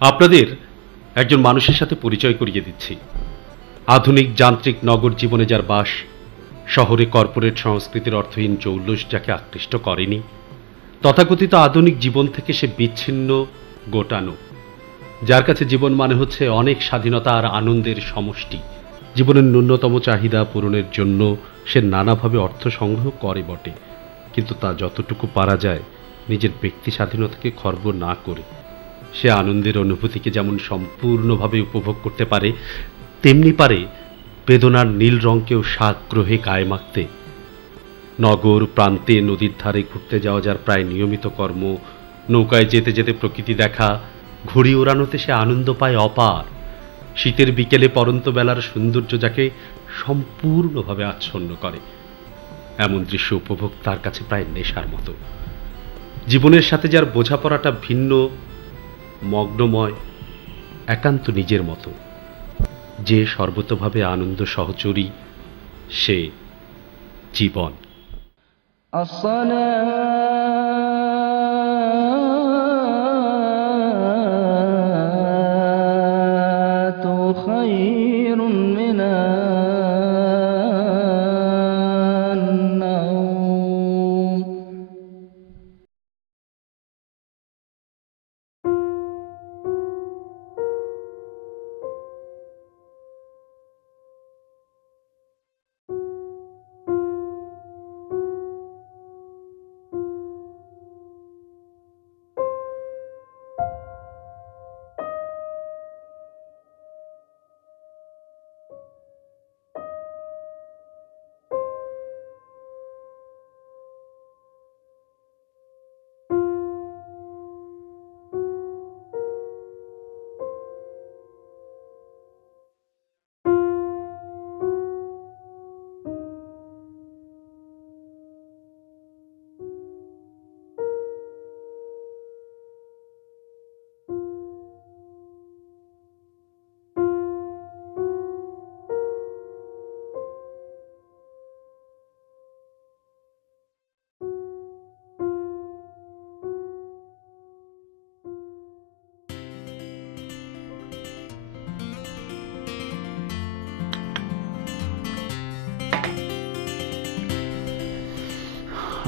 আপনাদের একজন মানুষের সাথে পরিচয় করিয়ে দিচ্ছি। আধুনিক যান্ত্রিক নগর জীবনে যার বাস, শহরে কর্পোরেট সংস্কৃতির অর্থহীন জৌলুস যাকে আকৃষ্ট করেনি, তথাকথিত আধুনিক জীবন থেকে সে বিচ্ছিন্ন, গোটানো, যার কাছে জীবন মানে হচ্ছে অনেক স্বাধীনতা আর আনন্দের সমষ্টি। জীবনের ন্যূনতম চাহিদা পূরণের জন্য সে নানাভাবে অর্থ সংগ্রহ করে বটে, কিন্তু তা যতটুকু পারা যায় নিজের ব্যক্তি স্বাধীনতাকে খর্ব না করে সে আনন্দের অনুভূতিকে যেমন সম্পূর্ণভাবে উপভোগ করতে পারে, তেমনি পারে বেদনার নীল রঙকেও সাগ্রহে গায়ে মাখতে। নগর প্রান্তে নদীর ধারে ঘুরতে যাওয়া যার প্রায় নিয়মিত কর্ম, নৌকায় যেতে যেতে প্রকৃতি দেখা, ঘুড়ি ওড়ানোতে সে আনন্দ পায় অপার। শীতের বিকেলে পরন্ত বেলার সৌন্দর্য যাকে সম্পূর্ণভাবে আচ্ছন্ন করে, এমন দৃশ্য উপভোগ তার কাছে প্রায় নেশার মতো। জীবনের সাথে যার বোঝাপড়াটা ভিন্ন, মগ্নময়, একান্ত নিজের মতো, যে সর্বতোভাবে আনন্দ সহচরী, সে জীবন।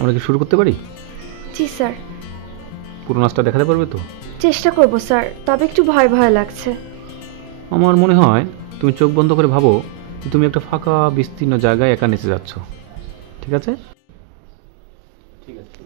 আমরা কি শুরু করতে পারি? জি স্যার। পুরো নাচটা দেখাতে পারবে তো? চেষ্টা করব স্যার, তবে একটু ভয় ভয় লাগছে। আমার মনে হয় তুমি চোখ বন্ধ করে ভাবো যে তুমি একটা ফাঁকা বিস্তীর্ণ জায়গায় একা নেচে যাচ্ছ। ঠিক আছে? ঠিক আছে।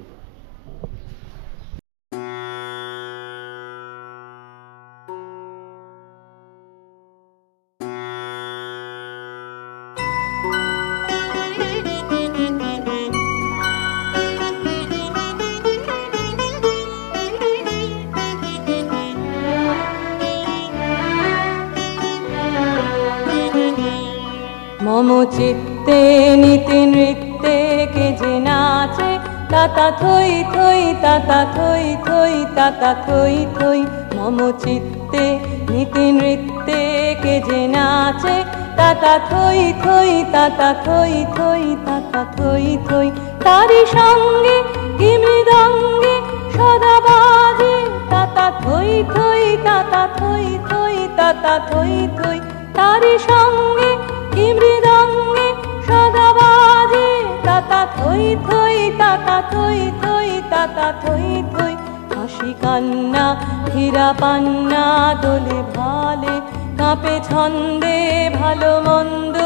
মম চিত্তে নীতি নৃত্যে কে যে নাচে, তাতা থই থই তাতা থই থই তাতা থই থই। মম চিত্তে নীতি নৃত্যে কে যে নাচে, তাতা থই থই তাতা থই থই তাতা থই থই। তারি সঙ্গে কি মৃদঙ্গে সদা বাজে, তাতা থই থই তাতা থই থই তাতা থই থই। তারি সঙ্গে কি মৃদঙ্গে সদা বাজে, তাতা থই থই তাতা থই থই তাতা থই থই। হাসি কান্না হীরা পান্না দোলে ভালে, কাঁপে ছন্দে ভালো মন্দ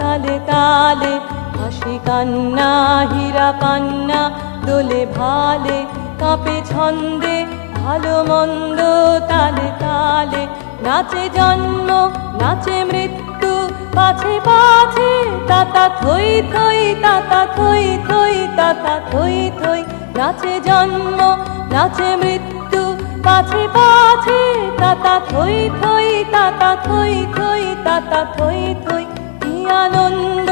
তালে তালে। হাসি কান্না হীরা পান্না দোলে ভালে, কাঁপে ছন্দে ভালো মন্দ তালে তালে। নাচে জন্ম নাচে মৃত্যু পাছে পাছে, তাতা থই থই তাতা থই থই তাতা থই থই। নাচে জন্ম নাচে মৃত্যু পাছে পাছে, তাতা থই থই তাতা থই থই তাতা থই থই। কি আনন্দ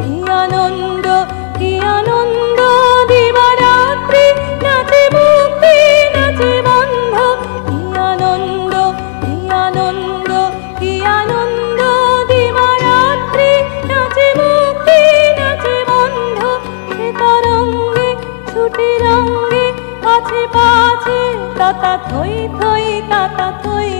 কি আনন্দ কি আনন্দ, দিবারাত্রি নাচে মুক্তি নাচে বন্ধ। কি আনন্দ কি আনন্দ কি আনন্দ, দিবারাত্রি নাচে মুক্তি নাচে বন্ধ। সে তরঙ্গে ছুটি রঙ্গে পাছে পাছে, তাতা থই থই তাতা থই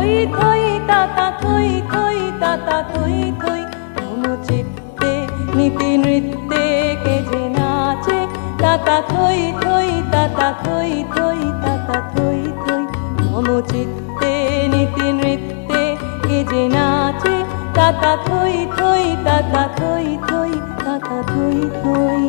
থই থই তাতা থই থই তাতা থই থই মম চিত্তে নীতি নৃত্যে কে যে নাচে তাতা থই থই তাতা থই থই তাতা থই থই মম চিত্তে নীতি নৃত্যে কে যে নাচে তাতা থই থই তাতা থই থই তাতা থই থই।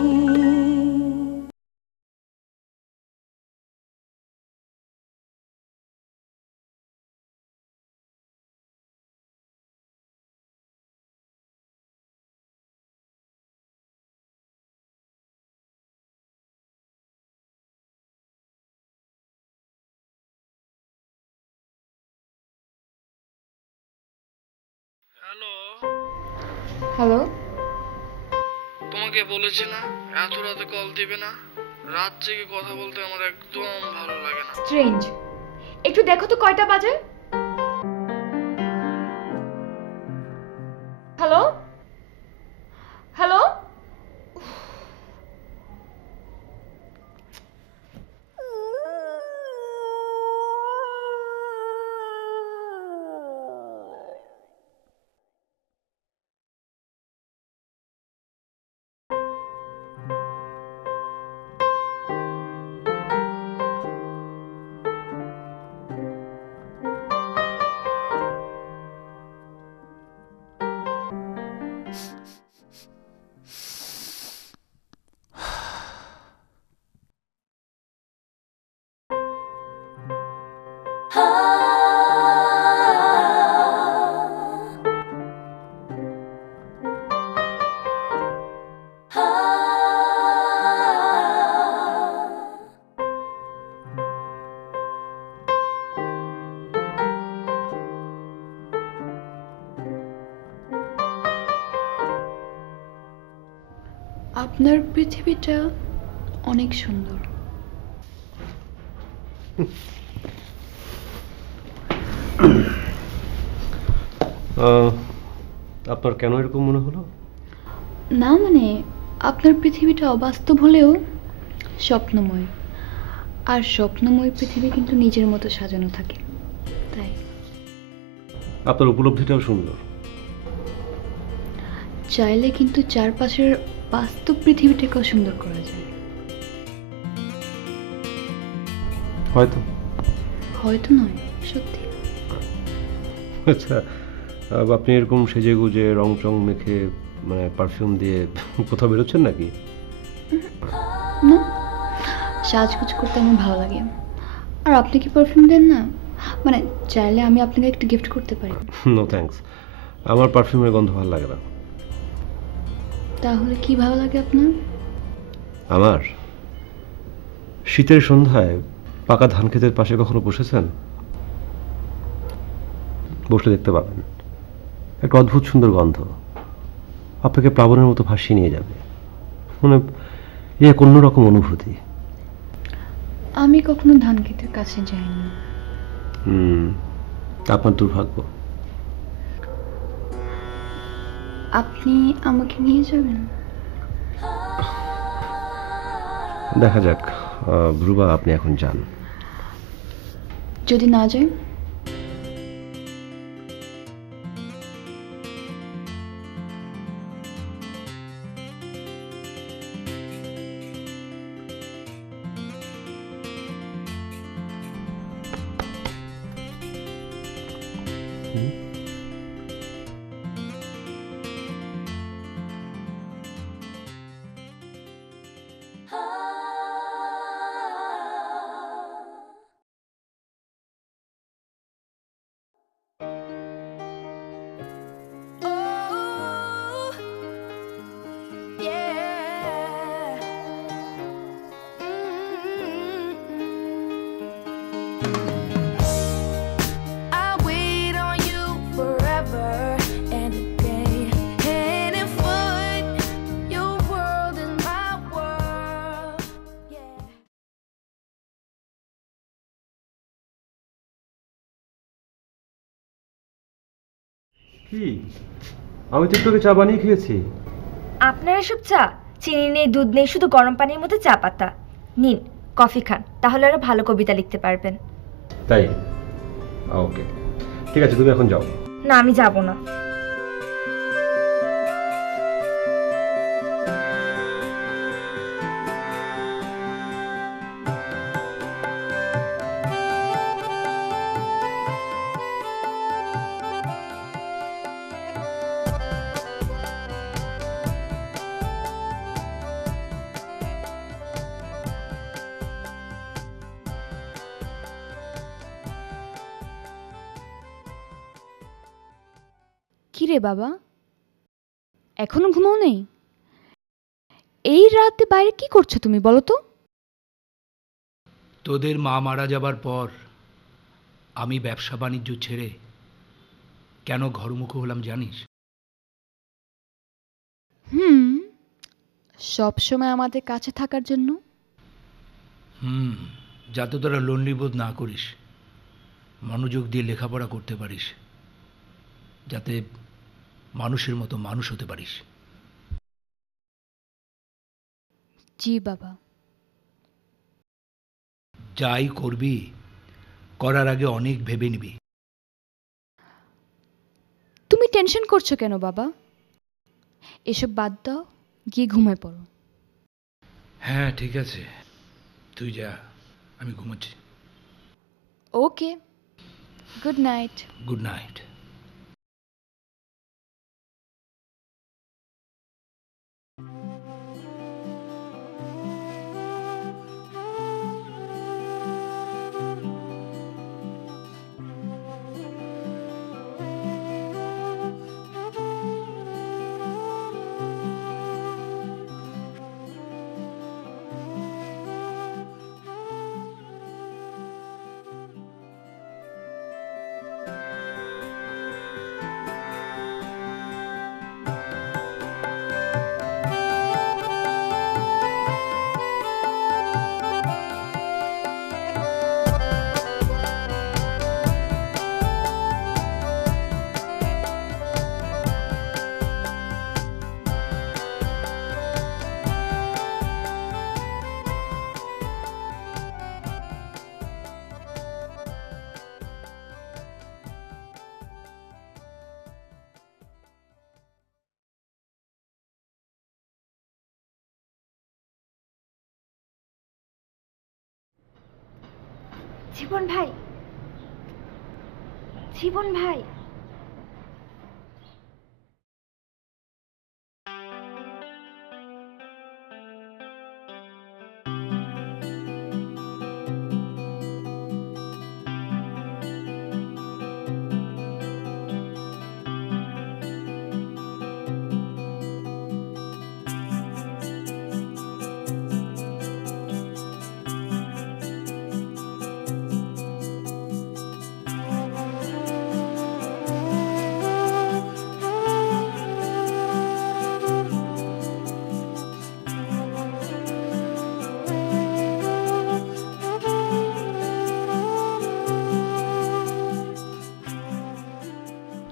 হ্যালো, হ্যালো, তোমাকে বলেছি না এত রাতে কল দিবে না। রাত জেগে কথা বলতে আমার একদম ভালো লাগে না। স্ট্রেঞ্জ। একটু দেখো তো কয়টা বাজে। হ্যালো হ্যালো, আপনার পৃথিবীটা অনেক সুন্দর। আপনার কেন এরকম মনে হলো? না মানে আপনার পৃথিবীটা অবাস্তব হলেও স্বপ্নময়, আর স্বপ্নময় পৃথিবী কিন্তু নিজের মতো সাজানো থাকে, তাই। আপনার উপলব্ধিটাও সুন্দর। চাইলে কিন্তু চারপাশের বাস্তব পৃথিবীটাকেও সুন্দর করা যায়। হয়তো হয়তো নয়, সত্যি। আচ্ছা, আপনি এরকম সেজে গুজে রং চং মেখে মানে পারফিউম দিয়ে কোথাও বেরোচ্ছেন নাকি? না, সাজগুজ করতে আমার ভালো লাগে। আর আপনি কি পারফিউম দেন না? মানে চাইলে আমি আপনাকে একটা গিফট করতে পারি। নো থ্যাঙ্কস, আমার পারফিউমের গন্ধ ভালো লাগে না। তাহলে কি ভালো লাগে আপনার? আমার শীতের সন্ধ্যায় পাকা ধান ক্ষেতের পাশে কখনো বসেছেন? বসলে দেখতে পাবেন একটা অদ্ভুত সুন্দর গন্ধ আপনাকে প্লাবনের মতো ভাসিয়ে নিয়ে যাবে। মানে এক অন্যরকম অনুভূতি। আমি কখনো ধান ক্ষেতের কাছে যাইনি। আপনার দুর্ভাগ্য। আপনি আমাকে নিয়ে যাবেন? দেখা যাক, ধ্রুবা আপনি এখন যান। যদি না যাই? কি, আমি তো তোকে চা বানিয়ে খেয়েছি। আপনার এসব চা চিনি নেই, দুধ নেই, শুধু গরম পানির মধ্যে চা পাতা। নিন কফি খান, তাহলে আরো ভালো কবিতা লিখতে পারবেন। তাই? ওকে, ঠিক আছে, তুমি এখন যাও। না, আমি যাব না। কি রে বাবা, এখনো ঘুমাও নেই? এই রাতে বাইরে কি করছো তুমি বলো তো? তোদের মা মারা যাবার পর আমি ব্যবসা বাণিজ্য ছেড়ে কেন ঘরমুখো হলাম জানিস? সব সময় আমাদের কাছে থাকার জন্য। যাতে তোরা লোনলি বোধ না করিস, মনোযোগ দিয়ে লেখাপড়া করতে পারিস, যাতে মানুষের মতো মানুষ হতে পারিস। জি বাবা। যাই করবি করার আগে অনেক ভেবে নিবি। তুমি টেনশন করছো কেন বাবা? এসব বাদ দাও, গিয়ে ঘুমায় পড়ো। হ্যাঁ ঠিক আছে, তুই যা, আমি ঘুমাচ্ছি। Okay, good night. Good night. Jibon ভাই, জীবন ভাই,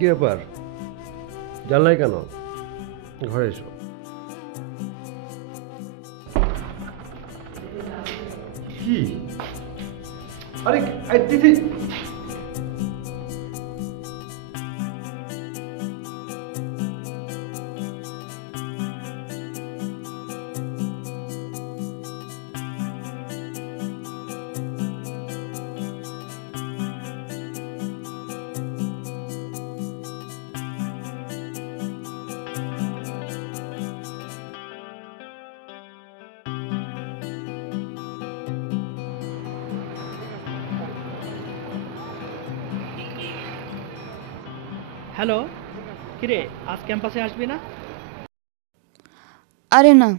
কি ব্যাপার, জানলাই কেন? ঘরে এসো। কি? আরে দিদি, হ্যালো, কিরে আজ ক্যাম্পাসে আসবি না? আরে না,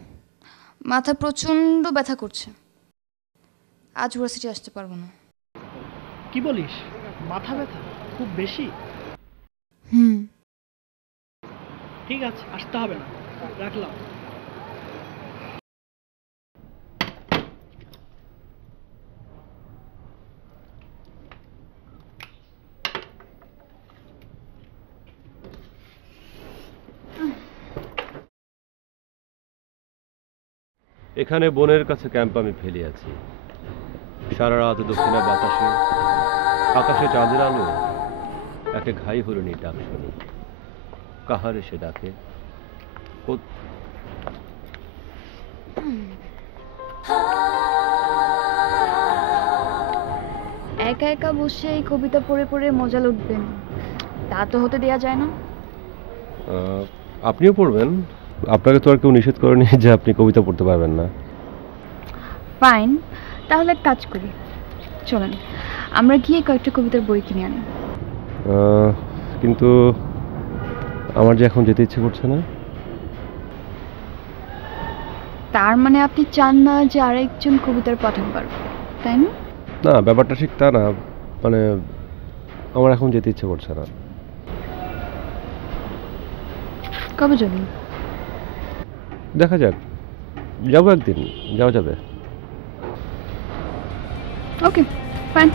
মাথা প্রচণ্ড ব্যথা করছে, আজ ইউনিভার্সিটি আসতে পারবো না। কি বলিস, মাথা ব্যথা খুব বেশি? ঠিক আছে, আসতে হবে না, রাখলাম। এখানে বোনের কাছে ক্যাম্প আমি ফেলে আছি। সারা রাত দক্ষিণা বাতাসে, আকাশে চাঁদের আলো, একে ঘাই হরিণী ডাক শুনি, কাহারে সে ডাকে। একা একা বসে এই কবিতা পড়ে পড়ে মজা লুটবেন, তা তো হতে দেয়া যায় না। আপনিও পড়বেন, আপনাকে তো আর কেউ নিষেধ করেনি যে আপনি কবিতা পড়তে পারবেন না। ফাইন, তাহলে এক কাজ করি, চলেন আমরা গিয়ে কয়েকটা কবিতার বই কিনে আনি। কিন্তু আমার যে এখন যেতে ইচ্ছে করছে না। তার মানে আপনি চান না যে আরেকজন কবিতার পাঠান পারবে, তাই না? না, ব্যাপারটা ঠিক তা না, মানে আমার এখন যেতে ইচ্ছে করছে না। কবে যাবেন? দেখা যাক, যাবো একদিন, যাওয়া যাবে। Okay fine.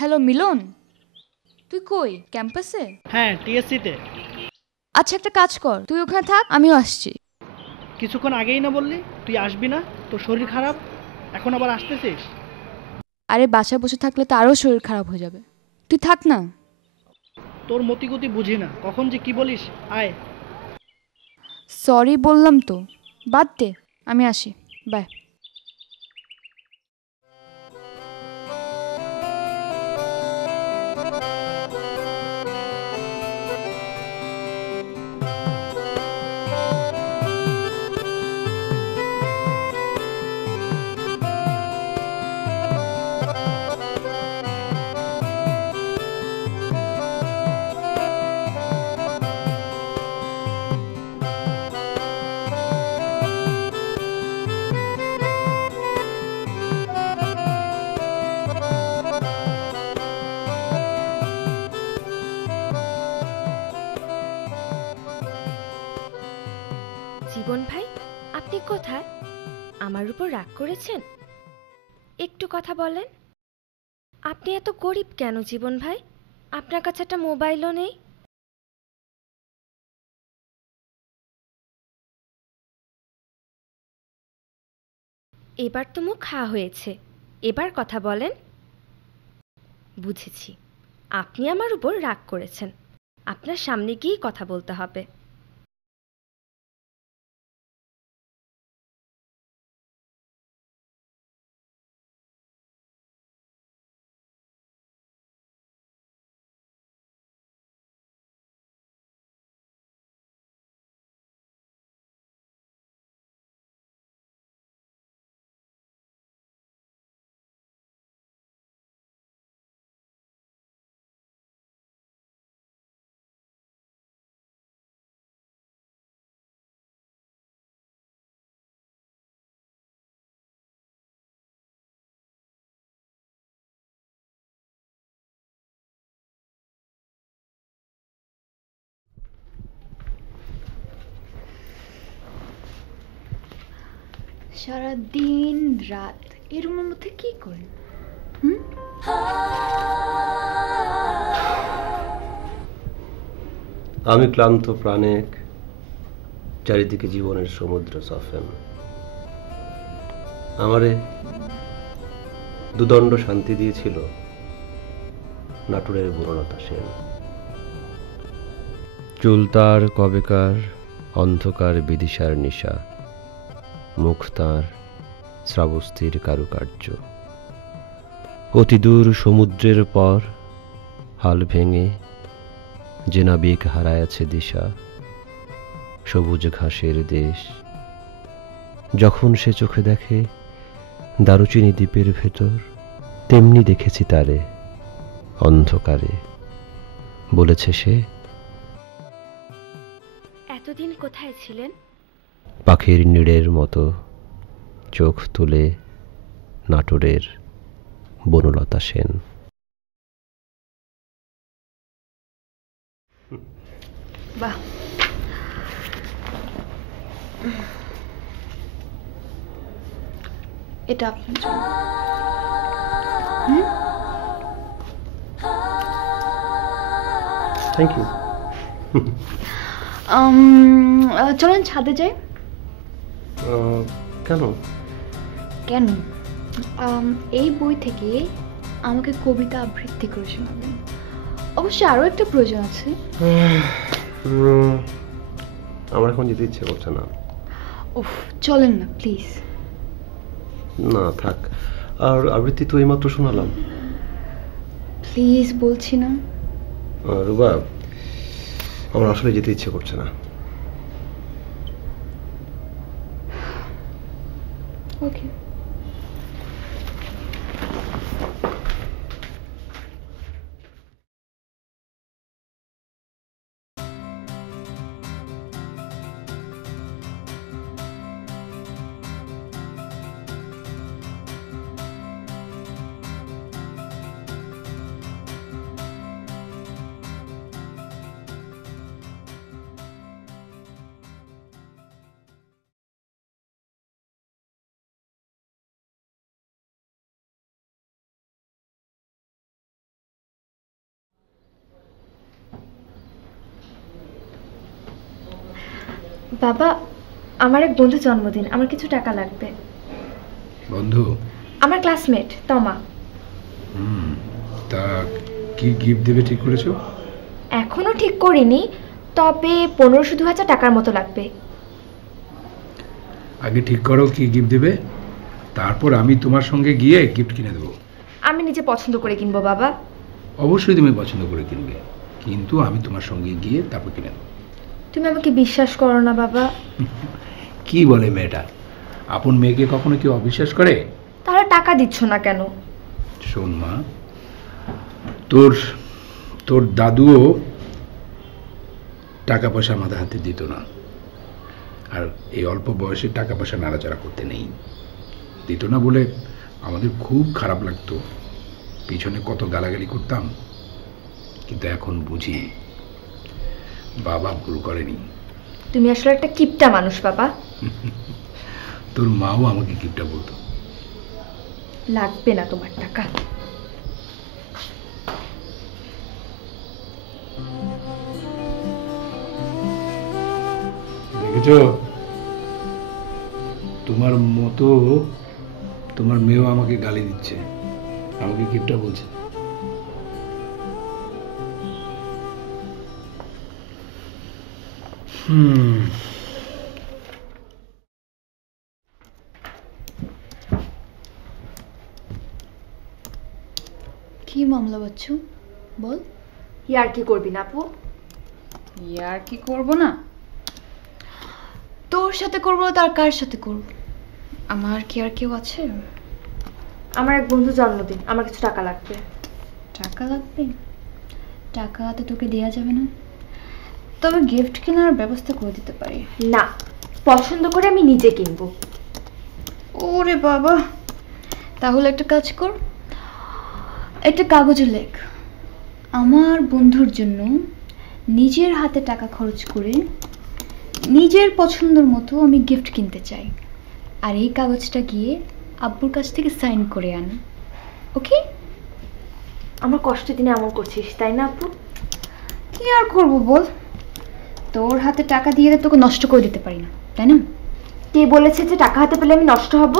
হ্যালো মিলন, তুই কই? ক্যাম্পাসে? হ্যাঁ, টিএসসিতে। আচ্ছা একটা কাজ কর, তুই ওখানে থাক, আমিও আসছি। কিছুক্ষণ আগেই না বললি তুই আসবি না, তোর শরীর খারাপ, এখন আবার আসতেছিস? আরে বাসায় বসে থাকলে তো আরও শরীর খারাপ হয়ে যাবে, তুই থাক না। তোর মতিগতি বুঝি না, কখন যে কি বলিস। আয়। সরি বললাম তো, বাদ দে, আমি আসি, বাই। জীবন ভাই, আপনি কোথায়? আমার উপর রাগ করেছেন? একটু কথা বলেন। আপনি এত গরিব কেন জীবন ভাই? আপনার কাছে একটা মোবাইলও নেই? এবার তো মুখ খাওয়া হয়েছে, এবার কথা বলেন। বুঝেছি, আপনি আমার উপর রাগ করেছেন, আপনার সামনে গিয়েই কথা বলতে হবে। সারাদিন রাত এই রুমের মধ্যে কি করেন? আমি ক্লান্ত প্রাণেক, চারিদিকে জীবনের সমুদ্র সফেন। আমারে দুদণ্ড শান্তি দিয়েছিল নাটোরের বনলতা সেন। চুল তার কবেকার অন্ধকার বিদিশার নিশা, মুখ তাঁর শ্রাবস্তির কারুকার্য। অতি দূর সমুদ্রের পর হাল ভেঙে যে নাবিক হারায়াছে দিশা, সবুজ ঘাসের দেশ। যখন সে চোখে দেখে দারুচিনি দ্বীপের ভেতর, তেমনি দেখেছি তারে অন্ধকারে। বলেছে সে, এতদিন কোথায় ছিলেন? পাখির নীড়ের মতো চোখ তুলে নাটোরের বনলতা সেন। বাহ, এটা আপনার জন্য। Thank you. চলেন ছাদে যাই। কেন? কেন? এই বই থেকে আমাকে কবিতা আবৃত্তি করে শোনাবেন। অবশ্য আরও একটা প্রয়োজন আছে। আমার এখন যেতে ইচ্ছে করছে না। উফ, চলেন না প্লিজ। না থাক, আর আবৃত্তি তো এইমাত্র শোনালাম। প্লিজ বলছি না। রুবা, আমার আসলে যেতে ইচ্ছে করছে না। ওকে। বাবা, আমার এক বন্ধু জন্মদিন, আমার কিছু টাকা লাগবে। বন্ধু? আমার ক্লাসমেট তমা। তা কি গিফট দেবে ঠিক করেছো? এখনো ঠিক করিনি, তবে 15-2000 টাকার মতো লাগবে। আগে ঠিক করো কি গিফট দেবে, তারপর আমি তোমার সঙ্গে গিয়ে গিফট কিনে দেবো। আমি নিজে পছন্দ করে কিনবো বাবা। অবশ্যই তুমি পছন্দ করে কিনবে, কিন্তু আমি তোমার সঙ্গে গিয়ে তারপর কিনে দেবো। তুমি আমাকে বিশ্বাস করো না বাবা? কি বলে মেয়েটা? আপন মেয়েকে কখনো কেউ অবিশ্বাস করে? তাহলে টাকা দিচ্ছ না কেন? শোন মা, তোর তোর দাদুও টাকা পয়সা আমাদের হাতে দিত না, আর এই অল্প বয়সে টাকা পয়সা নাড়াচাড়া করতে নেই। দিত না বলে আমাদের খুব খারাপ লাগতো, পিছনে কত গালাগালি করতাম, কিন্তু এখন বুঝি বাবা ভুল করেনি। তুমি আসলে একটা কিপটা মানুষ বাবা। তোর মাও আমাকে কিপটা বলতো। লাগবে না তোমার টাকা। দেখেছ, তোমার মতো তোমার মেয়েও আমাকে গালি দিচ্ছে, আমাকে কিপটা বলছে। কি মামলা বাচ্চু, বল। ইয়ার কি করবি না আপু? ইয়ার কি করব না? তোর সাথে করবো তার কার সাথে করব? আমার কি আর কেউ আছে? আমার এক বন্ধু জন্মদিন, আমার কিছু টাকা লাগবে। টাকা লাগবে? টাকা তো তোকে দেয়া যাবে না, তবে গিফট কেনার ব্যবস্থা করে দিতে পারি। না, পছন্দ করে আমি নিজে কিনবো। ওরে বাবা, তাহলে একটা কাজ কর, একটা কাগজে লেখ, আমার বন্ধুর জন্য নিজের হাতে টাকা খরচ করে নিজের পছন্দের মতো আমি গিফট কিনতে চাই, আর এই কাগজটা গিয়ে আব্বুর কাছ থেকে সাইন করে আন। ওকে? আমার কষ্টের দিনে এমন করছিস তাই না আপু? কি আর করবো বল, তোর হাতে টাকা দিয়ে তোকে নষ্ট করে দিতে পারি না, তাই না? কে বলেছে যে টাকা হাতে পেলে আমি নষ্ট হব?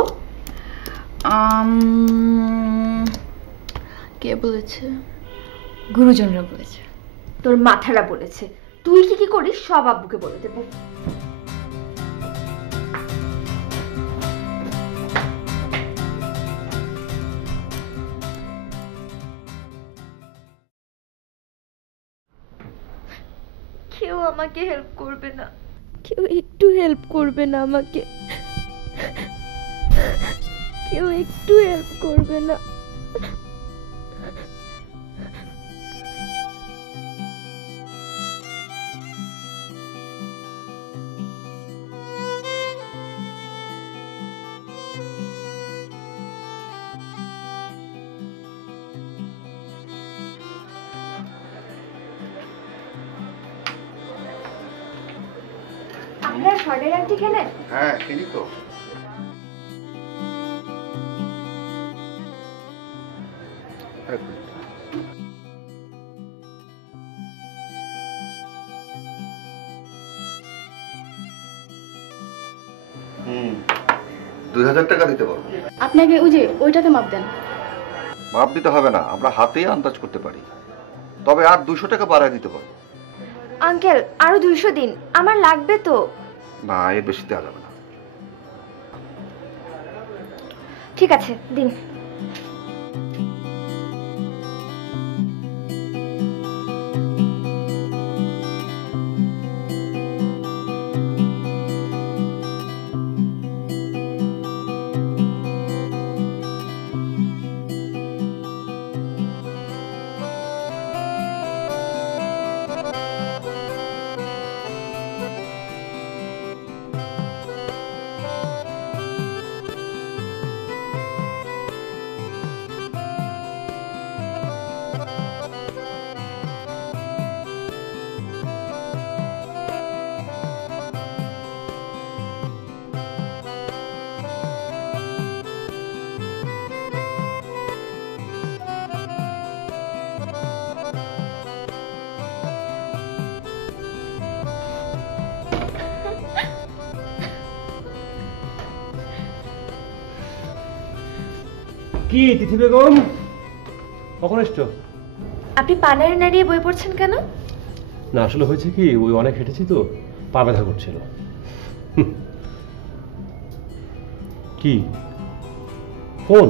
কে বলেছে? গুরুজনরা বলেছে। তোর মাথারা বলেছে। তুই কি কি করিস সব আব্বুকে বলে দেবো। কেউ আমাকে হেল্প করবে না, কেউ একটু হেল্প করবে না আমাকে, কেউ একটু হেল্প করবে না। স্বর্ণের আংটি কেনেন? হ্যাঁ কিনি তো। এক মিনিট। হুম, 2000 টাকা দিতে পারবো। আপনাকে ওই যে ওইটাতে মাপ দেন। মাপ দিতে হবে না, আমরা হাতেই আন্দাজ করতে পারি। তবে আর 200 টাকা বাড়ায় দিতে পারবো। আঙ্কেল আরো 200 দিন, আমার লাগবে তো। না, এর বেশি দেওয়া যাবে না। ঠিক আছে দিন। কি তিথি বেগম, কখন এসছো? আপনি পা নাড়িয়ে নাড়িয়ে বই পড়ছেন কেন? না আসলে হয়েছে কি, ওই অনেক হেঁটেছি তো, পা ব্যথা করছিল। কি ফোন?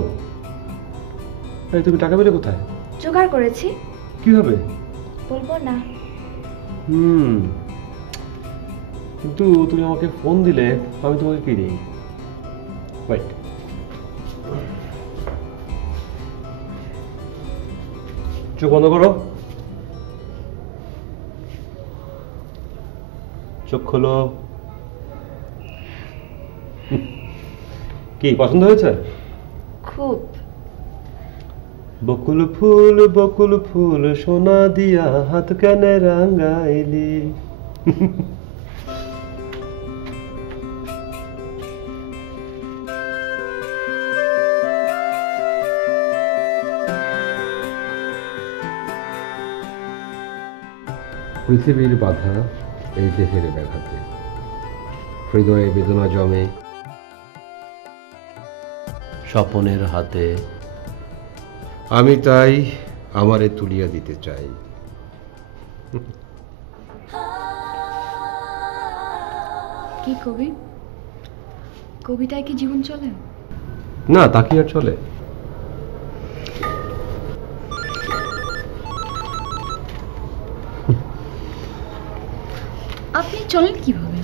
এই তুমি টাকা পেলে কোথায়? জোগাড় করেছি। কিভাবে? বলবো না। কিন্তু তুমি আমাকে ফোন দিলে আমি তোমাকে কি দিই? ওয়েট, চোখ বন্ধ করো, চোখ খোলো। কি পছন্দ হয়েছে? খুব। বকুল ফুল সোনা দিয়া হাত কেনে রাঙাইলি। পৃথিবীর বাধা এই দেহের ব্যাঘাতে, হৃদয়ে বেদনা জমে স্বপনের হাতে, আমি তাই আমারে তুলিয়া দিতে চাই। কি কবি? কবিতায় কি জীবন চলে? না, তা কি আর চলে? আপনি চলেন কিভাবে?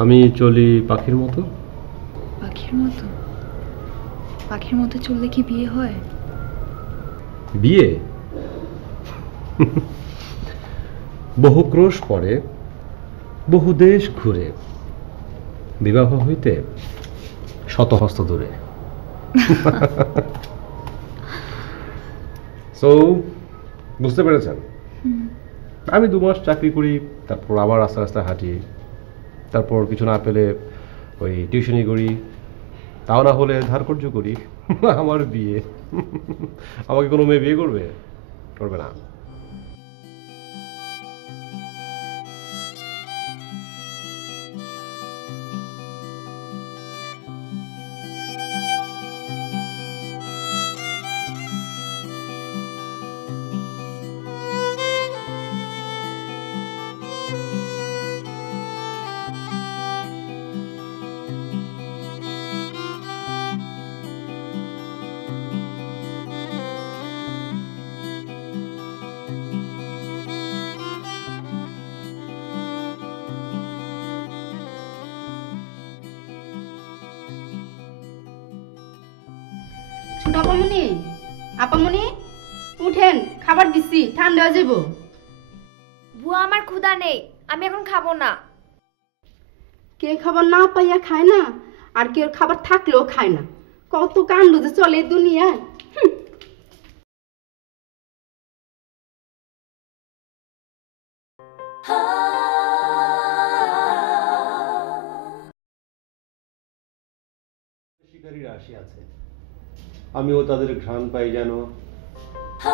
আমি চলি পাখির মতো। পাখির মতো? পাখির মতো চললে কি বিয়ে হয়? বিয়ে? বহু ক্রোশ পরে, বহু দেশ ঘুরে, বিবাহ হইতে শতহস্ত দূরে। সো বুঝতে পেরেছেন? আমি 2 মাস চাকরি করি, তারপর আবার আস্তে আস্তে হাঁটি, তারপর কিছু না পেলে ওই টিউশনি করি, তাও না হলে ধারকর্য করি। আমার বিয়ে। আমাকে কোনো মেয়ে বিয়ে করবে? করবে না। ছোট আপামনি, আপামনি উঠেন, খাবার দিচ্ছি, ঠান্ডা হয়ে যাব। বুয়া আমার ক্ষুধা নেই, আমি এখন খাবো না। কে খাবার না পাইয়া খায় না, আর কেউ খাবার থাকলেও খায় না। কত কাণ্ড যে চলে দুনিয়ায়। দাসী আছে, আমিও তাদের ঘ্রাণ পাই যেন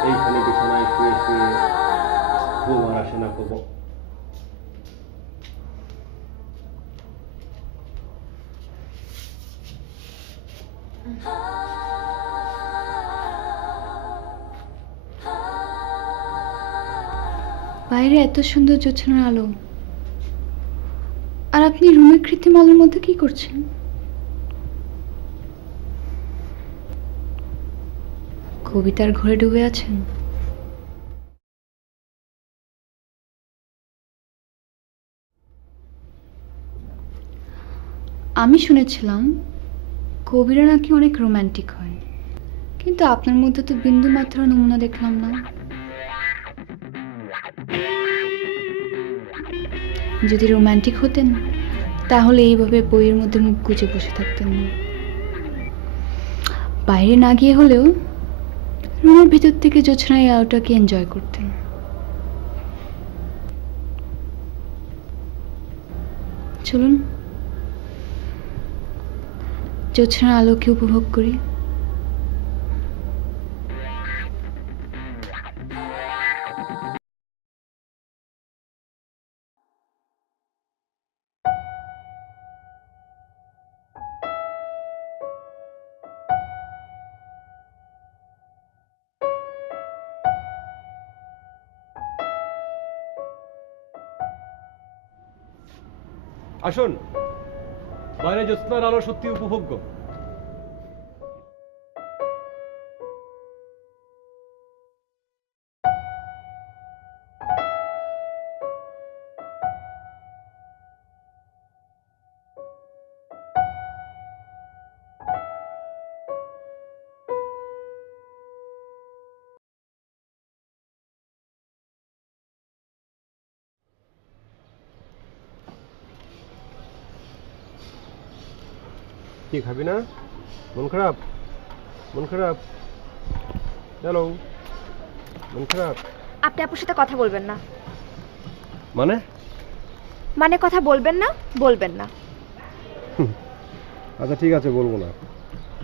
এইখানে বিছানায় শুয়ে শুয়ে। ঘুম আর আসে না কব। বাইরে এত সুন্দর জ্যোৎস্নার আলো, আর আপনি রুমের কৃত্রিম আলোর মধ্যে কি করছেন? কবিতার ঘরে ডুবে আছেন? আমি শুনেছিলাম কবিরা নাকি অনেক রোমান্টিক হয়, কিন্তু আপনার মধ্যে তো বিন্দু মাত্র নমুনা দেখলাম না। যদি রোমান্টিক হতেন তাহলে এইভাবে বইয়ের মধ্যে মুখ গুজে বসে থাকতেন না। বাইরে না গিয়ে হলেও রুমের ভেতর থেকে জ্যোৎস্নার আলোটাকে এনজয় করতেন। চলুন জ্যোৎস্নার আলোকে উপভোগ করি। আসুন, বাইরে জ্যোৎস্নার আলো সত্যি উপভোগ্য। কি খাবি না? মন খারাপ? মন খারাপ? হ্যালো, মন খারাপ? আপনি আপুর সাথে কথা বলবেন না। মানে কথা বলবেন না, বলবেন না। আচ্ছা ঠিক আছে, বলবো না।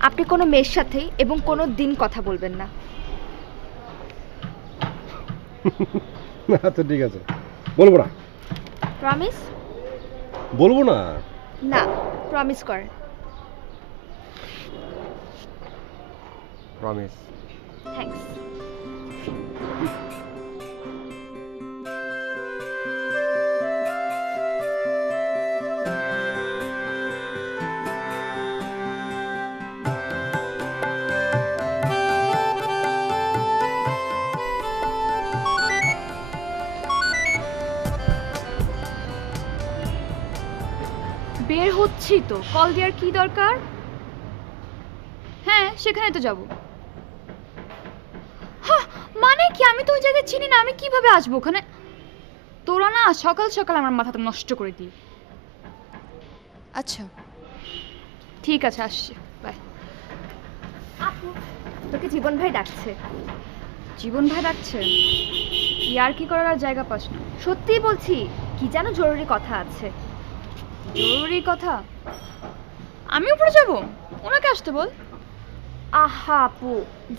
আপনি কোনো মেয়ের সাথেই এবং কোনো দিন কথা বলবেন না। আচ্ছা ঠিক আছে, বলবো না। প্রমিস? বলবো না। না, প্রমিস করেন। প্রমিস। থ্যাঙ্কস। বের হচ্ছি তো, কল দেওয়ার কি দরকার? হ্যাঁ, সেখানে তো যাব। মানে কি? আমি তো ওই জায়গায় চিনি না, আমি কিভাবে আসবো ওখানে? তোরা না সকাল সকাল আমার মাথাটা নষ্ট করে দিই। আচ্ছা ঠিক আছে, আসছি, বাই। আপু, তোকে জীবন ভাই ডাকছে। জীবন ভাই ডাকছে? ইয়ার কি করার আর জায়গা পাস না। সত্যিই বলছি, কি যেন জরুরি কথা আছে। জরুরি কথা? আমি উপরে যাব? ওনাকে আসতে বল। আহা আপু,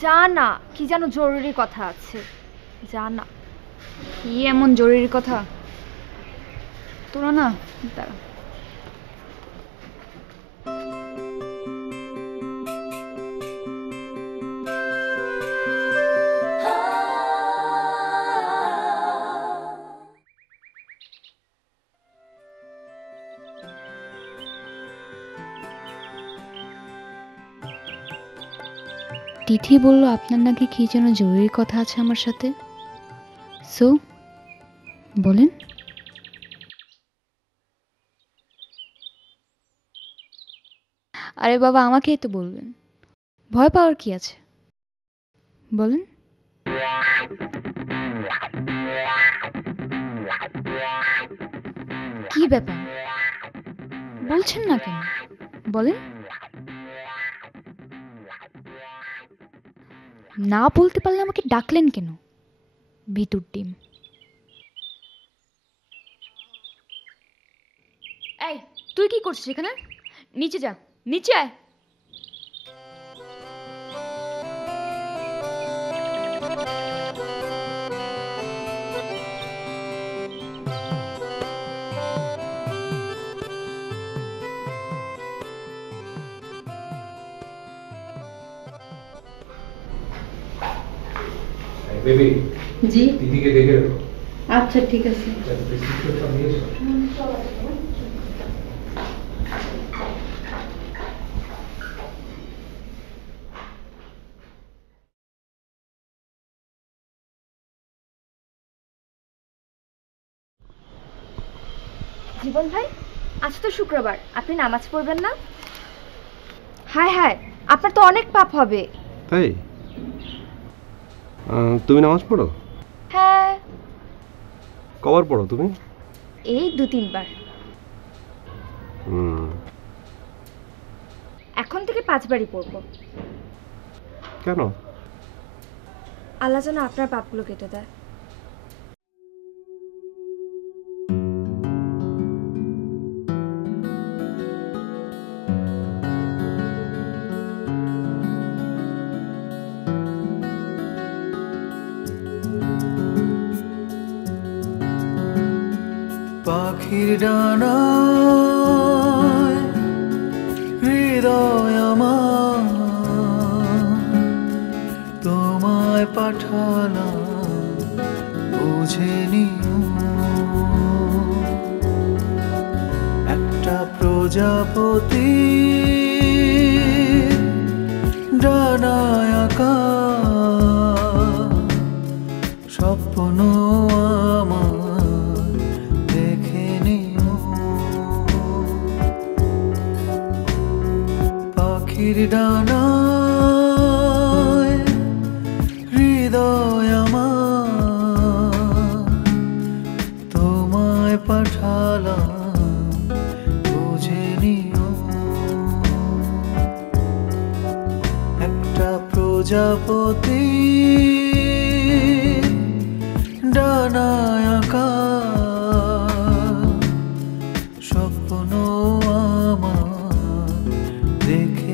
যা না, কি যেন জরুরি কথা আছে, যা না। কি এমন জরুরি কথা? তোরা না, দাঁড়া। তিথি বলল আপনার নাকি কি যেন জরুরি কথা আছে আমার সাথে। সো বলেন। আরে বাবা, আমাকেই তো বলবেন, ভয় পাওয়ার কি আছে, বলেন। কি ব্যাপার, বলছেন না কেন? বলেন। না বলতে পারলে আমাকে ডাকলেন কেন? ভিতুর ডিম। এই, তুই কি করছিস এখানে? নিচে যা, নিচে আয়। বেবি জি দিদিকে দেখে রাখো। আচ্ছা ঠিক আছে জীবন ভাই, আজ তো শুক্রবার, আপনি নামাজ পড়বেন না? হায় হায়, আপনার তো অনেক পাপ হবে। তাই তুমি নামাজ পড়ো? হ্যাঁ, কবার পড়ো তুমি? এই 2-3 বার। এখন থেকে 5 বারই পড়বো। কেন? আল্লাহ যেন আপনার পাপগুলো কেটে দেয়। পাখির ডানায় হৃদয় আমার তোমায় পাঠালাম বুঝে নিও একটা প্রজাপতি ডানায় আঁকা স্বপ্ন ডানায় হৃদয় আমার তোমায় পাঠালাম বুঝে নিও একটা প্রজাপতি ডানায় আঁকা স্বপ্ন আমার দেখে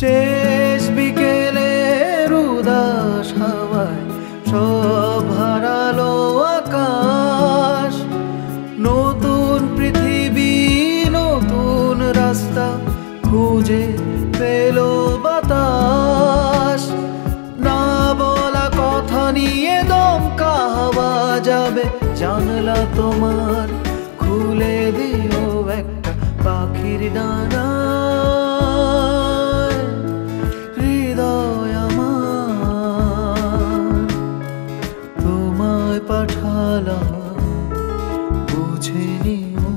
শেষ বিকেলের উদাস হাওয়ায় সব হারালো আকাশ নতুন পৃথিবী নতুন রাস্তা খুঁজে পেল বাতাস না বলা কথা নিয়ে দমকা হাওয়া যাবে জানলা তোমার খুলে দিও একটা পাখির ডানা বুঝে নিও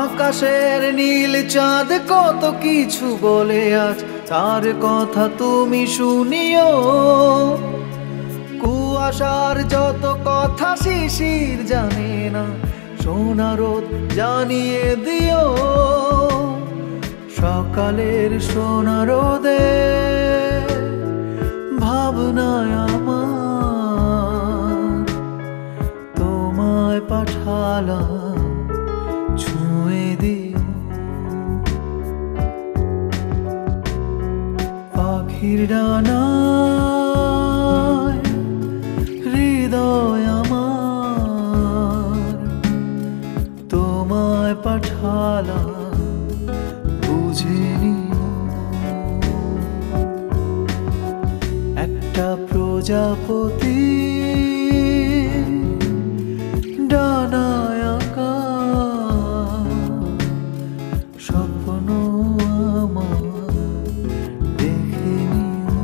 আকাশের নীল চাঁদ কত কিছু বলে আজ তার কথা তুমি শুনিও কুয়াশার যত কথা শিশির জানে না সোনা রোদ জানিয়ে দিও সকালের সোনা রোদে ভাবনায় আমার তোমায় পাঠালাম ছুঁয়ে দিও পাখির ডানায় হৃদয় আমার তোমায় পাঠালাম বুঝে নিও একটা প্রজাপতি ডানায় আঁকা স্বপ্ন আমার দেখে নিও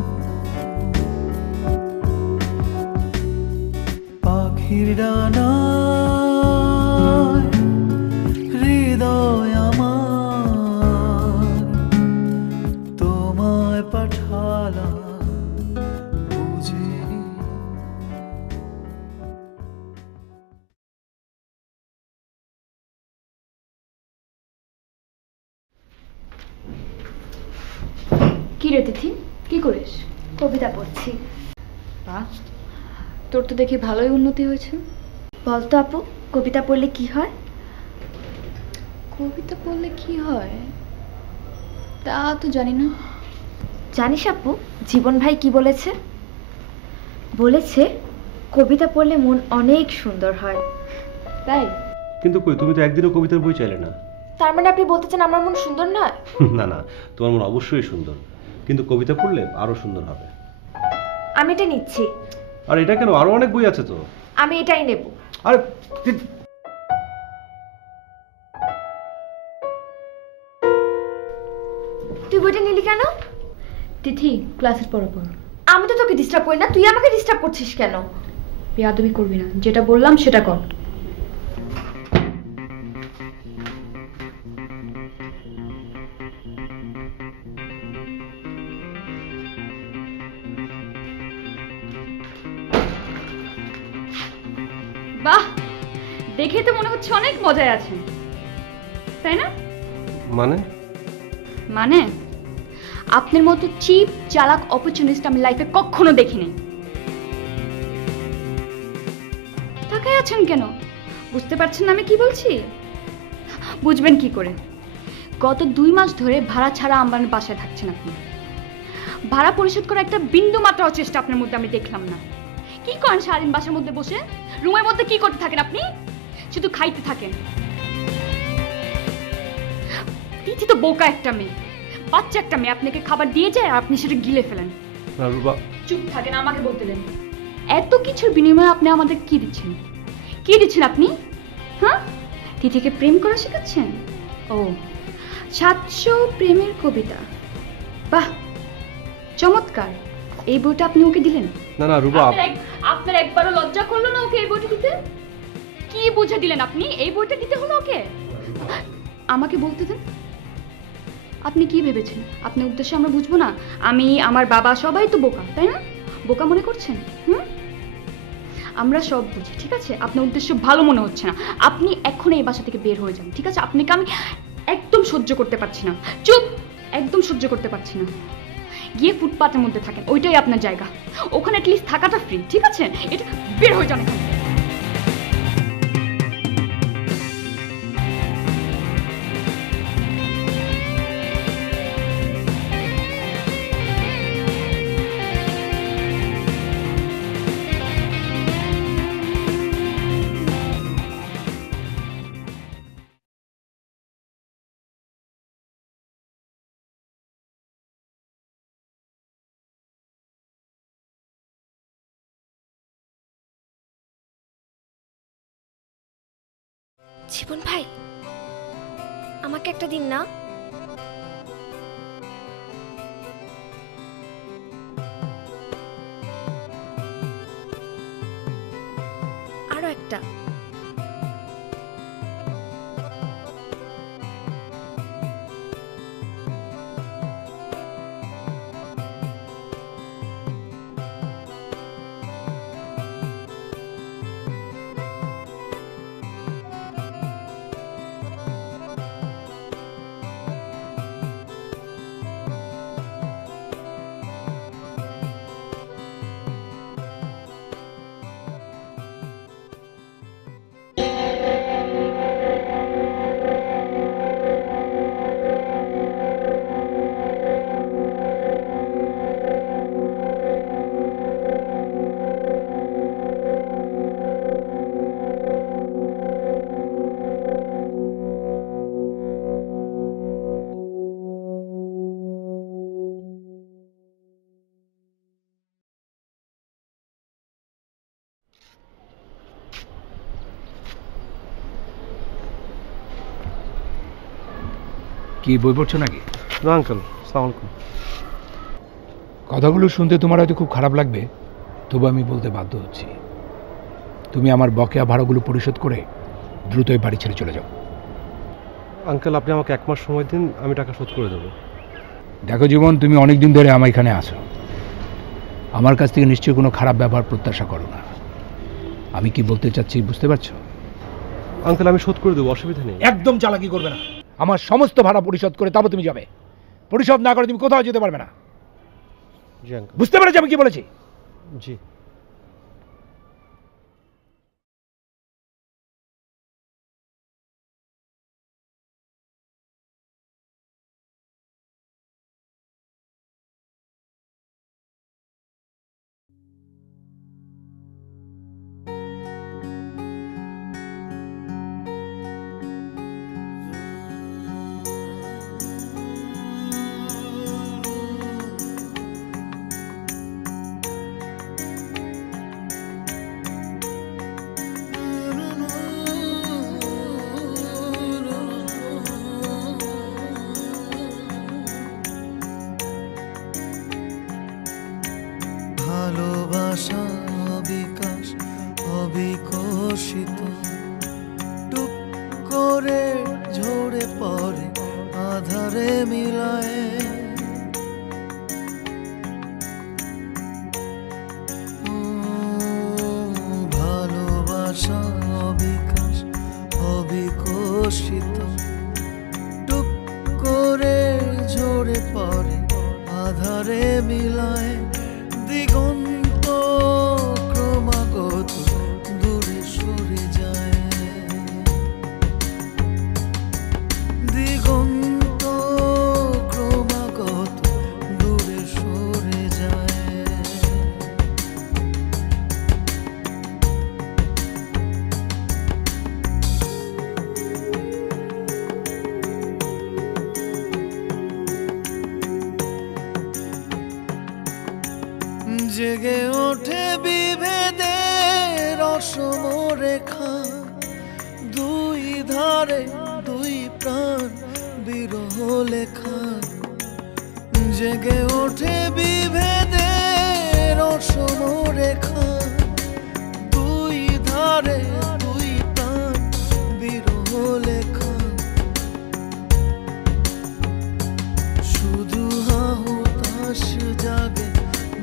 কি রে তিথি, কি করিস? কবিতা পড়ছি। বাহ, তোর তো দেখি ভালোই উন্নতি হয়েছে। বলতো আপু, কবিতা পড়লে কি হয়? কবিতা পড়লে কি হয় তা তো জানি না। জানিস আপু, জীবন ভাই কি বলেছে? বলেছে কবিতা পড়লে মন অনেক সুন্দর হয়। তাই? কিন্তু কই, তুমি তো একদিনও কবিতার বই চাইলে না। তার মানে আপনি বলতে চান আমার মন সুন্দর নয়? না না, তোমার মন অবশ্যই সুন্দর, কিন্তু কবিতা পড়লে আরো সুন্দর হবে। আমি এটা নিচ্ছি। আর এটা কেন? আরো অনেক বই আছে তো। আমি এটাই নেব। আরে তুই বইটা নিলি কেন? তিথি, ক্লাসের পর পর। আমি তো তোকে ডিস্টার্ব করি না, তুই আমাকে ডিস্টার্ব করছিস কেন? বেয়াদবি করবি না, যেটা বললাম সেটা কর। বাহ, দেখে তো মনে হচ্ছে অনেক মজায় আছেন, তাই না? মানে? মানে আপনার মতো চিপ চালাক অপরচুনিস্ট আমি লাইফে কখনো দেখিনি। তাকায় আছেন কেন? বুঝতে পারছেন না আমি কি বলছি? বুঝবেন কি করে? গত 2 মাস ধরে ভাড়া ছাড়া আম্বানির বাসায় থাকছেন আপনি। ভাড়া পরিশোধ করার একটা বিন্দু মাত্র চেষ্টা আপনার মধ্যে আমি দেখলাম না। কি করেন সারাদিন বাসার মধ্যে বসে? রুমের মধ্যে কি করতে থাকেন আপনি? শুধু খাইতে থাকেন। তিথি তো বোকা একটা মেয়ে, বাচ্চা একটা মেয়ে। আপনাকে খাবার দিয়ে যায় আর আপনি সেটা গিলে ফেলেন। চুপ থাকেন, আমাকে বলতে দেন। এত কিছুর বিনিময়ে আপনি আমাদের কি দিচ্ছেন? কি দিচ্ছেন আপনি? হ্যাঁ, তিথিকে প্রেম করা শেখাচ্ছেন? ও, 700 প্রেমের কবিতা। বাহ, চমৎকার। এই বইটা আপনি ওকে দিলেন? না না রুবা, আপনার একবারও লজ্জা করলো না ওকে এই বইটা দিতে? কি বুঝে দিলেন আপনি? এই বইটা দিতে হলো ওকে? আমাকে বলতে দেন, আপনি কি ভেবেছেন আপনার উদ্দেশ্যে আমরা বুঝবো না? আমি, আমার বাবা সবাই তো বোকা, তাই না? বোকা মনে করছেন? আমরা সব বুঝি, ঠিক আছে? আপনার উদ্দেশ্য ভালো মনে হচ্ছে না। আপনি এখন এই বাসা থেকে বের হয়ে যান, ঠিক আছে? আপনাকে আমি একদম সহ্য করতে পারছি না। চুপ, একদম সহ্য করতে পারছি না। গিয়ে ফুটপাতের মধ্যে থাকেন, ওইটাই আপনার জায়গা। ওখানে অ্যাটলিস্ট থাকাটা ফ্রি, ঠিক আছে? এটা বের হয়ে যান এখানে। জীবন ভাই, আমাকে একটা দিন না। আরো একটা। কি বই পড়ছো নাকি? না আঙ্কেল, আসসালামু আলাইকুম। কথাগুলো শুনতে তোমার হয়তো খুব খারাপ লাগবে, তবু আমি বলতে বাধ্য হচ্ছি। তুমি আমার বকেয়া ভাড়াগুলো পরিশোধ করে দ্রুতই বাড়ি ছেড়ে চলে যাও। আঙ্কেল, আপনি আমাকে 1 মাস সময় দিন, আমি টাকা শোধ করে দেবো। দেখো জীবন, তুমি অনেক দিন ধরে আমার এখানে আছো। আমার কাছ থেকে নিশ্চয়ই কোনো খারাপ ব্যবহার প্রত্যাশা করো না। আমি কি বলতে চাচ্ছি বুঝতে পারছো? আঙ্কেল, আমি শোধ করে দেবো, অসুবিধা নেই। একদম চালাকি করবে না। আমার সমস্ত ভাড়া পরিশোধ করে তারপর তুমি যাবে। পরিশোধ না করে তুমি কোথাও যেতে পারবে না। জি আঙ্কেল। বুঝতে পেরেছি আমি কি বলেছি? জি। ভালোবাসা অবিকাশ অবিকশিত টুক করে ঝরে পড়ে আধারে মিলায় ভালোবাসা অবিকাশ অবিকশিত টুক করে ঝরে পড়ে আধারে মিলায় দিগন্ত ক্রমাগত দূরে সরে যায় দিগন্ত ক্রমাগত দূরে সরে যায় জেগে ওঠে বিভেদের অসম রেখা দুই ধারে দুই প্রাণ বিরহ লেখা জেগে ওঠে বিভেদের অসম রেখা দুই ধারে দুই প্রাণ বিরহ লেখা শুধু হাহুতাশ জাগে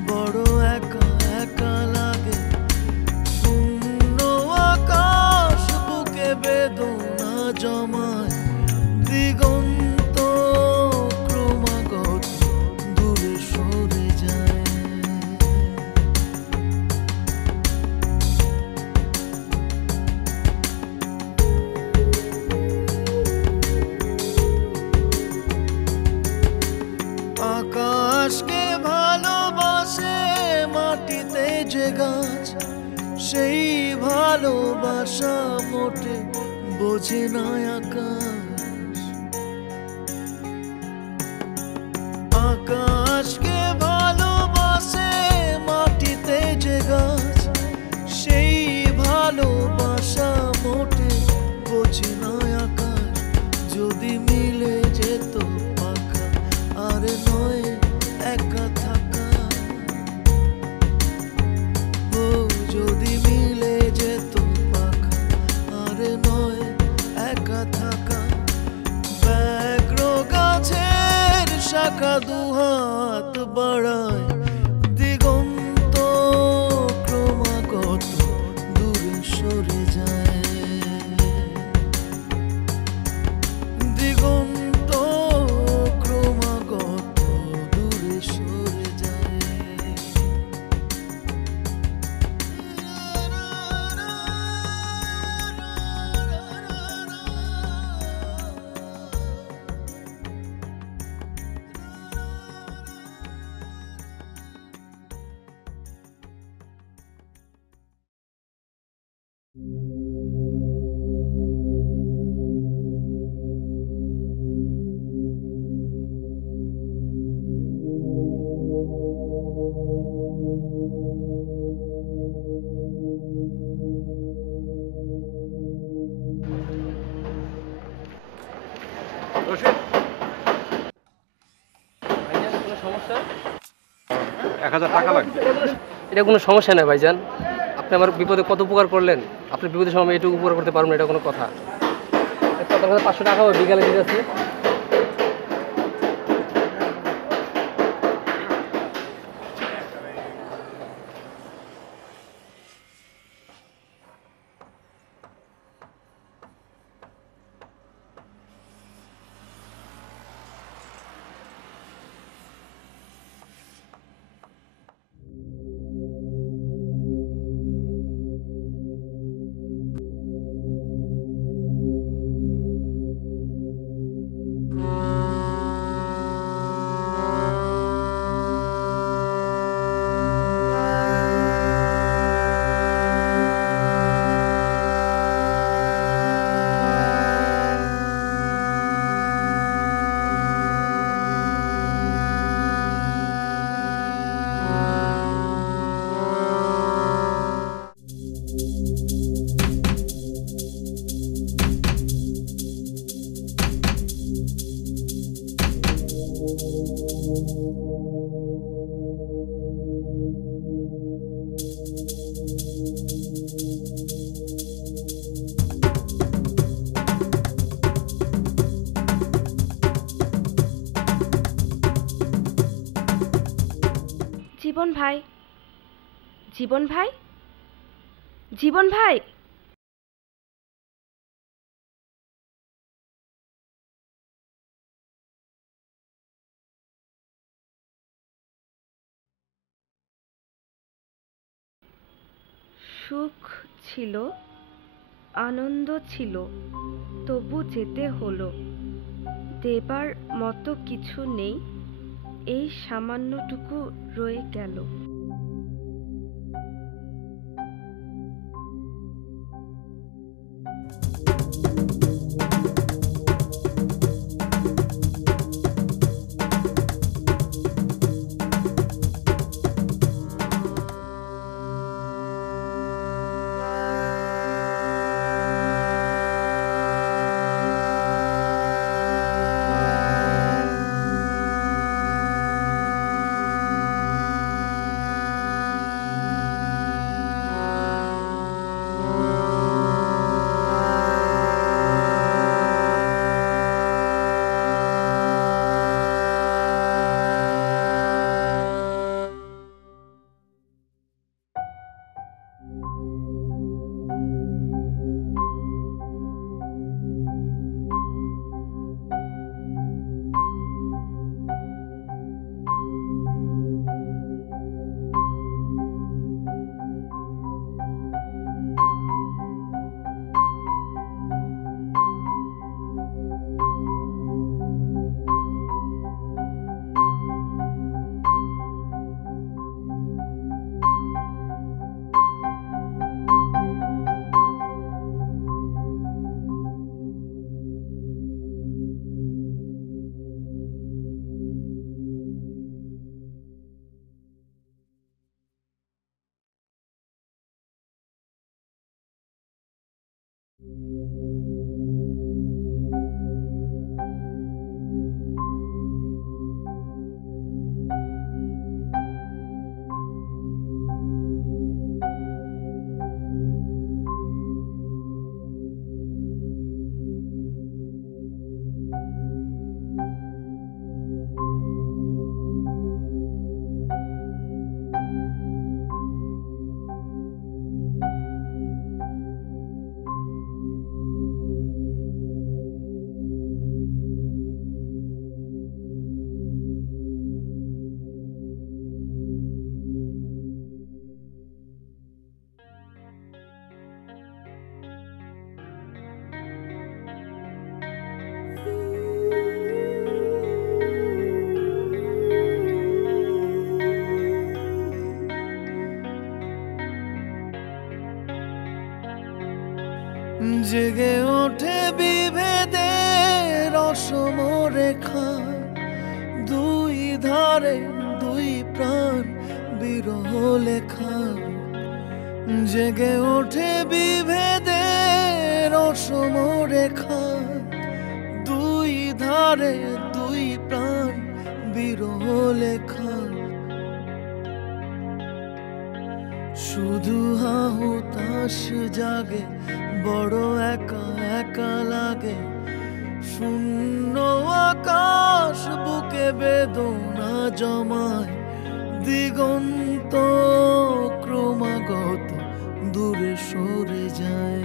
বড় একা একা লাগে শূন্য আকাশ বুকে বেদনা জমায় দিগন্ত ক্রমাগত দূরে সরে যায় আকাশকে ভালোবাসে মাটিতে যে গাছ সেই ভালোবাসা মোটে বোঝে না আকাশ আকাশকে ভালোবাসে মাটিতে যে গাছ সেই ভালোবাসা মোটে বোঝে না আকাশ যদি মিলে যেত পাখা আর নয় একা থাকা ও যদি মিলে যেত পাখা আর নয় একা থাকা ব্যাঘ্র গাছের শাখা দুহাত বাড়ায় দিগন্ত ক্রমাগত দূরে সরে যায় দিগন্ত ক্রমাগত দূরে সরে যায় সমস্যা 1000 টাকা লাগবে। এটা কোনো সমস্যা না ভাইজান, আপনি আমার বিপদে কত উপকার করলেন, আপনার বিপদের সময় এটুকু উপকার করতে পারবেন না, এটা কোনো কথা? 500 টাকা বিকালে দিতে আছে। জীবন ভাই, জীবন ভাই, জীবন ভাই। সুখ ছিল, আনন্দ ছিল, তবু যেতে হলো। দেবার মতো কিছু নেই, এই সামান্যটুকু রয়ে গেল। জেগে ওঠে বিভেদের অসম রেখা, দুই ধারে দুই প্রাণ বিরহ লেখা। জেগে ওঠে বিভেদের অসম রেখা, দুই ধারে দুই প্রাণ বিরহ লেখা। শুধু হাহুতাশ জাগে, বড় একা একা লাগে। শূন্য আকাশ বুকে বেদনা জমায়, দিগন্ত ক্রমাগত দূরে সরে যায়।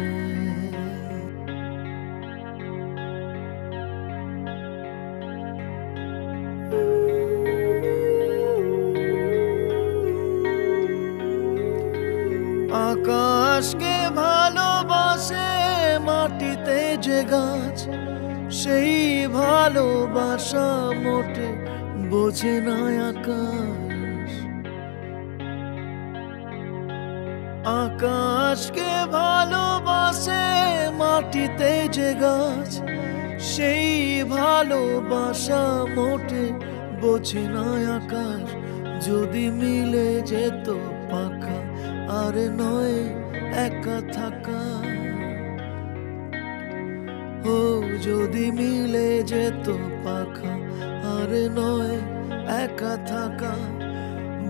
আকাশকে ভালোবাসে মাটিতে যে গাছ, সেই ভালোবাসা মোটে বোঝে না আকাশ। আকাশকে ভালোবাসে মাটিতে যে গাছ, সেই ভালোবাসা মোটে বোঝে না আকাশ। যদি মিলে যেত পাখা, আর নয় একা থাকা। ও যদি মিলে যেত পাখা, আর নয় একা থাকা।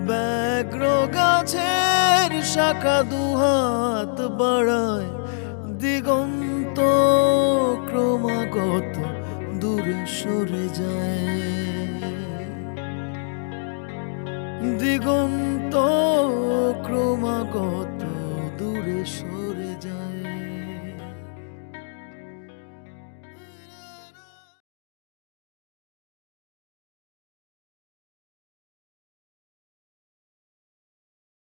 ব্যাঘ্র গাছের শাখা দুহাত বাড়ায়, দিগন্ত ক্রমাগত দূরে সরে যায়।